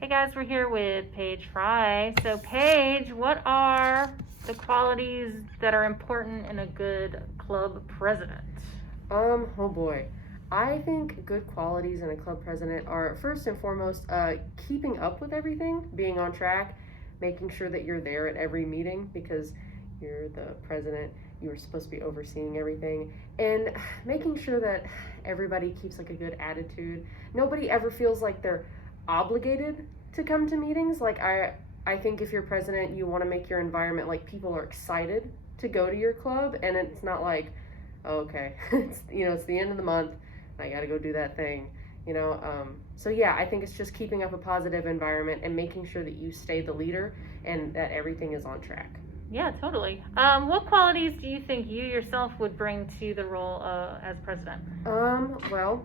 Hey guys, we're here with Paige Fry. So Paige, what are the qualities that are important in a good club president? Oh boy. I think good qualities in a club president are first and foremost keeping up with everything, being on track, making sure that you're there at every meeting because you're the president, you're supposed to be overseeing everything, and making sure that everybody keeps like a good attitude. Nobody ever feels like they're obligated to come to meetings. I think if you're president, you want to make your environment like people are excited to go to your club, and it's not like, oh, okay, it's the end of the month, and I got to go do that thing. So yeah, I think it's just keeping up a positive environment and making sure that you stay the leader and that everything is on track. Yeah, totally. What qualities do you think you yourself would bring to the role as president? Well,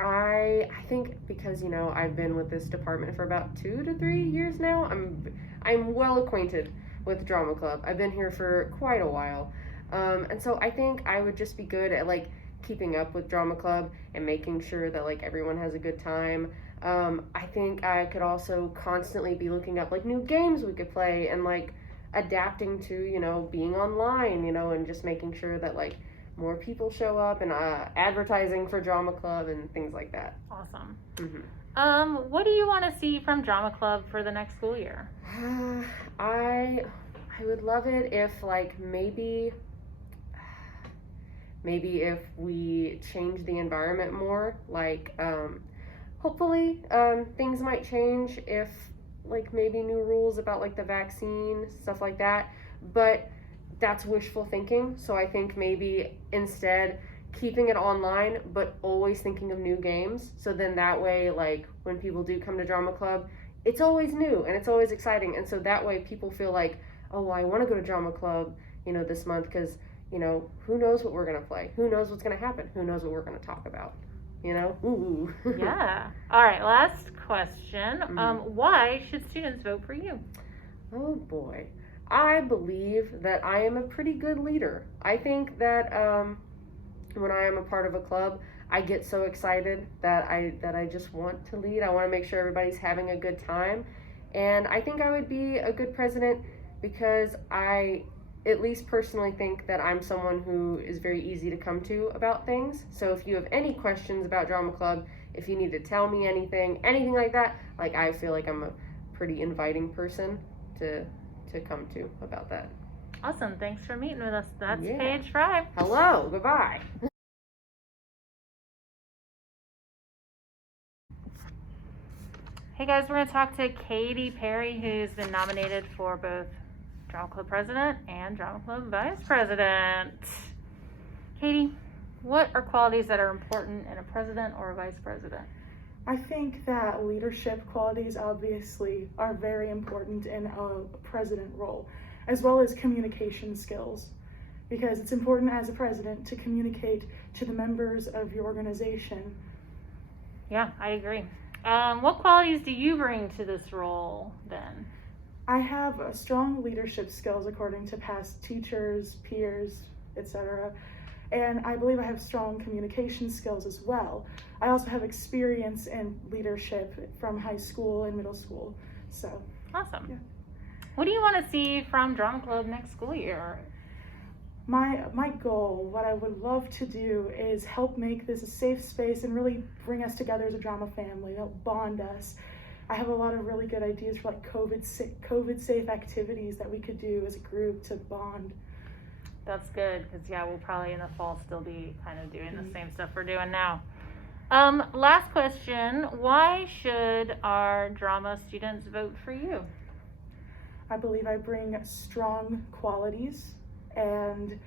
I think because I've been with this department for about 2 to 3 years now. I'm well acquainted with Drama Club. I've been here for quite a while, and so I think I would just be good at like keeping up with Drama Club and making sure that like everyone has a good time. I think I could also constantly be looking up like new games we could play and like adapting to being online, and just making sure that like more people show up and advertising for Drama Club and things like that. Awesome. Mm-hmm. What do you want to see from Drama Club for the next school year? I would love it if like maybe if we change the environment more. Like hopefully things might change if like maybe new rules about like the vaccine, stuff like that. But that's wishful thinking. So I think maybe instead keeping it online, but always thinking of new games. So then that way, like when people do come to Drama Club, it's always new and it's always exciting. And so that way people feel like, oh, well, I want to go to Drama Club, this month because, who knows what we're going to play? Who knows what's going to happen? Who knows what we're going to talk about? Ooh. Yeah. All right. Last question. Mm-hmm. Why should students vote for you? Oh boy. I believe that I am a pretty good leader. I think that when I am a part of a club, I get so excited that I just want to lead. I want to make sure everybody's having a good time. And I think I would be a good president because I at least personally think that I'm someone who is very easy to come to about things. So if you have any questions about Drama Club, if you need to tell me anything like that, like I feel like I'm a pretty inviting person to come to about that. Awesome. Thanks for meeting with us. That's Yeah. Paige Fry. Hello. Goodbye. Hey guys, we're going to talk to Katie Perry, who's been nominated for both Drama Club President and Drama Club Vice President. Katie, what are qualities that are important in a president or a vice president? I think that leadership qualities obviously are very important in a president role, as well as communication skills, because it's important as a president to communicate to the members of your organization. Yeah, I agree. What qualities do you bring to this role then? I have strong leadership skills according to past teachers, peers, etc. And I believe I have strong communication skills as well. I also have experience in leadership from high school and middle school. So awesome. Yeah. What do you want to see from Drama Club next school year? My goal, what I would love to do is help make this a safe space and really bring us together as a drama family, help bond us. I have a lot of really good ideas for like COVID safe activities that we could do as a group to bond. That's good, because we'll probably in the fall still be kind of doing the same stuff we're doing now. Last question, why should our drama students vote for you? I believe I bring strong qualities, and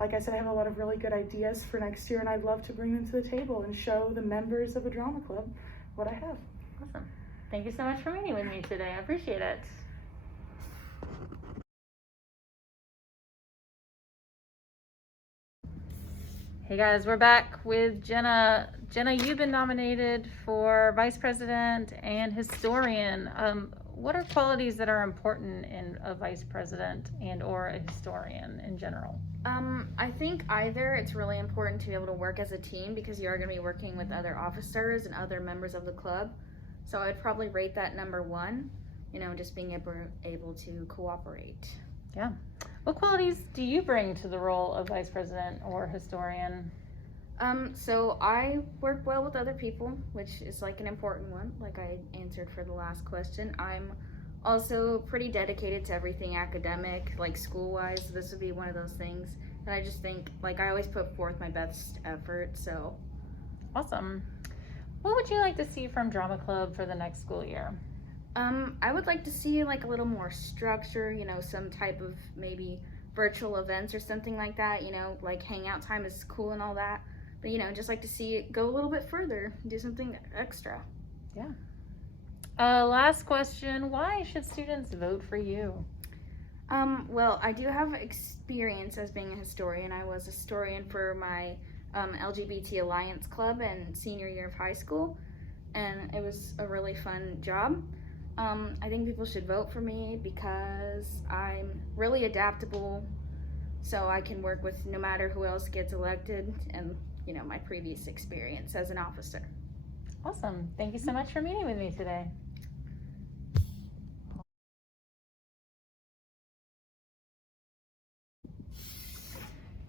like I said, I have a lot of really good ideas for next year, and I'd love to bring them to the table and show the members of a drama club what I have. Awesome. Thank you so much for meeting with me today. I appreciate it. Hey guys, we're back with Jenna. Jenna, you've been nominated for Vice President and Historian. What are qualities that are important in a Vice President and or a historian in general? I think either it's really important to be able to work as a team because you are going to be working with other officers and other members of the club. So I'd probably rate that number 1, just being able to cooperate. Yeah. What qualities do you bring to the role of vice president or historian? So I work well with other people, which is like an important one, like I answered for the last question. I'm also pretty dedicated to everything academic, like school-wise. This would be one of those things. And I just think, like, I always put forth my best effort, so. Awesome. What would you like to see from Drama Club for the next school year? I would like to see like a little more structure, some type of maybe virtual events or something like that, like hangout time is cool and all that. But, just like to see it go a little bit further, do something extra. Yeah. Last question, why should students vote for you? Well, I do have experience as being a historian. I was a historian for my LGBT Alliance Club in senior year of high school, and it was a really fun job. I think people should vote for me because I'm really adaptable, so I can work with no matter who else gets elected, and my previous experience as an officer. Awesome. Thank you so much for meeting with me today.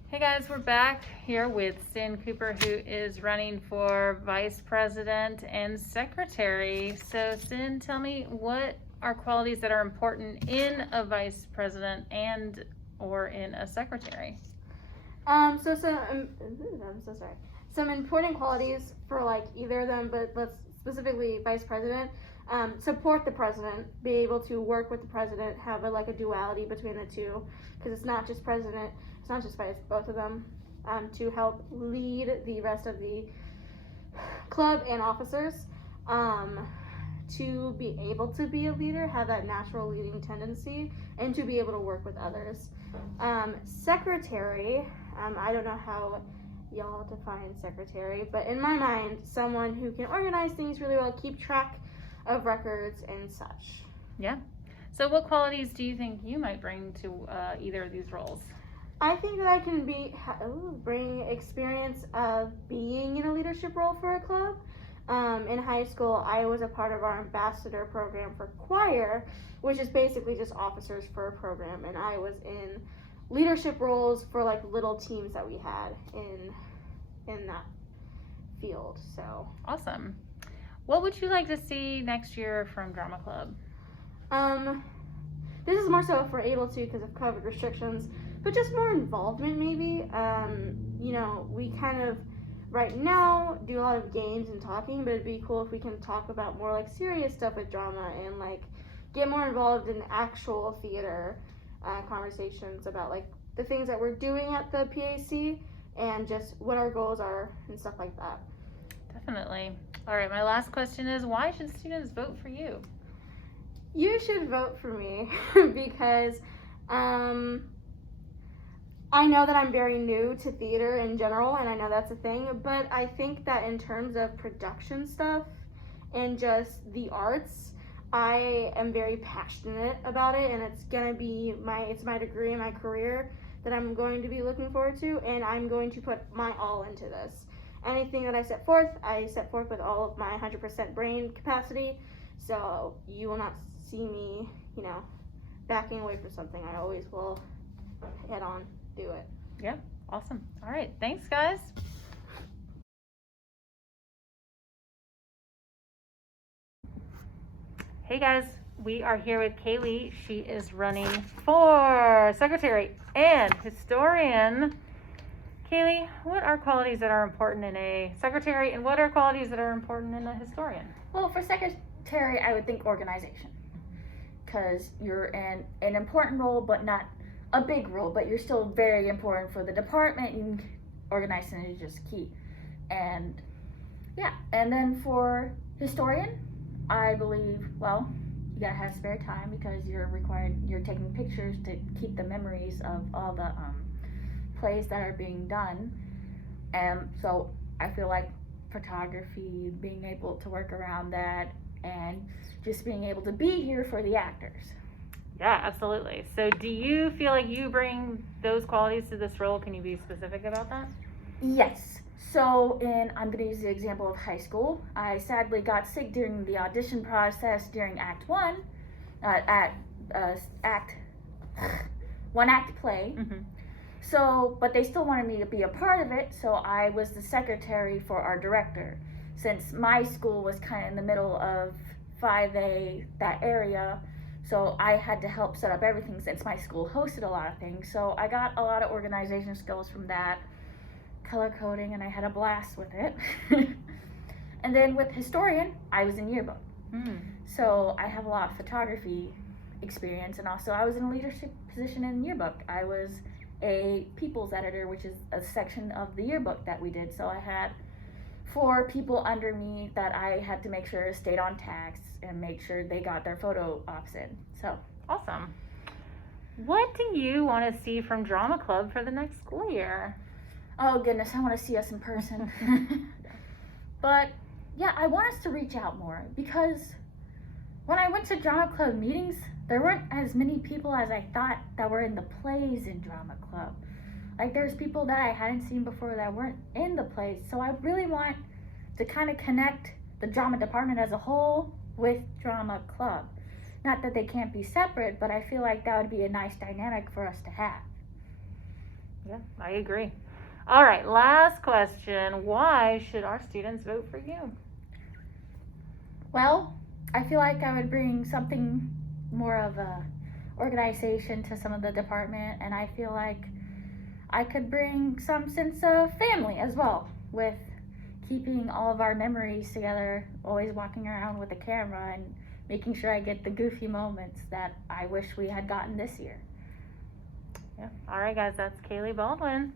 Hey guys, we're back here with Sin Cooper, who is running for vice president and secretary. So Sin, tell me, what are qualities that are important in a vice president and or in a secretary? I'm so sorry. Some important qualities for like either of them, but let's specifically vice president. Support the president, be able to work with the president, have a duality between the two, because it's not just president, it's not just vice, both of them, to help lead the rest of the club and officers, to be able to be a leader, have that natural leading tendency, and to be able to work with others. Secretary, I don't know how y'all define secretary, but in my mind, someone who can organize things really well, keep track of records and such. Yeah. So what qualities do you think you might bring to either of these roles? I think that I can bring experience of being in a leadership role for a club. In high school, I was a part of our ambassador program for choir, which is basically just officers for a program, and I was in leadership roles for like little teams that we had in that field. So awesome. What would you like to see next year from Drama Club? This is more so if we're able to because of COVID restrictions, but just more involvement maybe. We kind of right now do a lot of games and talking, but it'd be cool if we can talk about more like serious stuff with drama and like get more involved in actual theater conversations about like the things that we're doing at the PAC and just what our goals are and stuff like that. Definitely. All right, my last question is, why should students vote for you? You should vote for me because I know that I'm very new to theater in general, and I know that's a thing, but I think that in terms of production stuff and just the arts, I am very passionate about it, and it's gonna be my degree and my career that I'm going to be looking forward to, and I'm going to put my all into this. Anything that I set forth with all of my 100% brain capacity, so you will not see me, backing away from something. I always will head on, do it. Yeah, awesome. All right, thanks guys. Hey guys, we are here with Kaylee. She is running for secretary and historian. Kaylee, what are qualities that are important in a secretary, and what are qualities that are important in a historian? Well, for secretary, I would think organization, because you're in an important role, but not a big role, but you're still very important for the department, and organizing is just key. And yeah, and then for historian, I believe, well, you gotta have spare time because you're taking pictures to keep the memories of all the plays that are being done. And so I feel like photography, being able to work around that, and just being able to be here for the actors. Yeah, absolutely. So do you feel like you bring those qualities to this role? Can you be specific about that? Yes. So, I'm going to use the example of high school. I sadly got sick during the audition process during Act 1, one act play. Mm-hmm. So, but they still wanted me to be a part of it, so I was the secretary for our director. Since my school was kind of in the middle of 5A, that area, so I had to help set up everything since my school hosted a lot of things. So I got a lot of organization skills from that, color coding, and I had a blast with it. And then with historian, I was in yearbook. So I have a lot of photography experience, and also I was in a leadership position in yearbook. I was a people's editor, which is a section of the yearbook that we did. So I had 4 people under me that I had to make sure stayed on task and make sure they got their photo ops in. So Awesome. What do you want to see from Drama Club for the next school year? oh goodness, I want to see us in person. But yeah, I want us to reach out more, because when I went to drama club meetings, there weren't as many people as I thought that were in the plays in drama club. Like, there's people that I hadn't seen before that weren't in the plays. So I really want to kind of connect the drama department as a whole with drama club. Not that they can't be separate, but I feel like that would be a nice dynamic for us to have. Yeah, I agree. All right, last question. Why should our students vote for you? Well, I feel like I would bring something more of a organization to some of the department, and I feel like I could bring some sense of family as well, with keeping all of our memories together, always walking around with a camera and making sure I get the goofy moments that I wish we had gotten this year. Yeah. All right, guys, that's Kaylee Baldwin.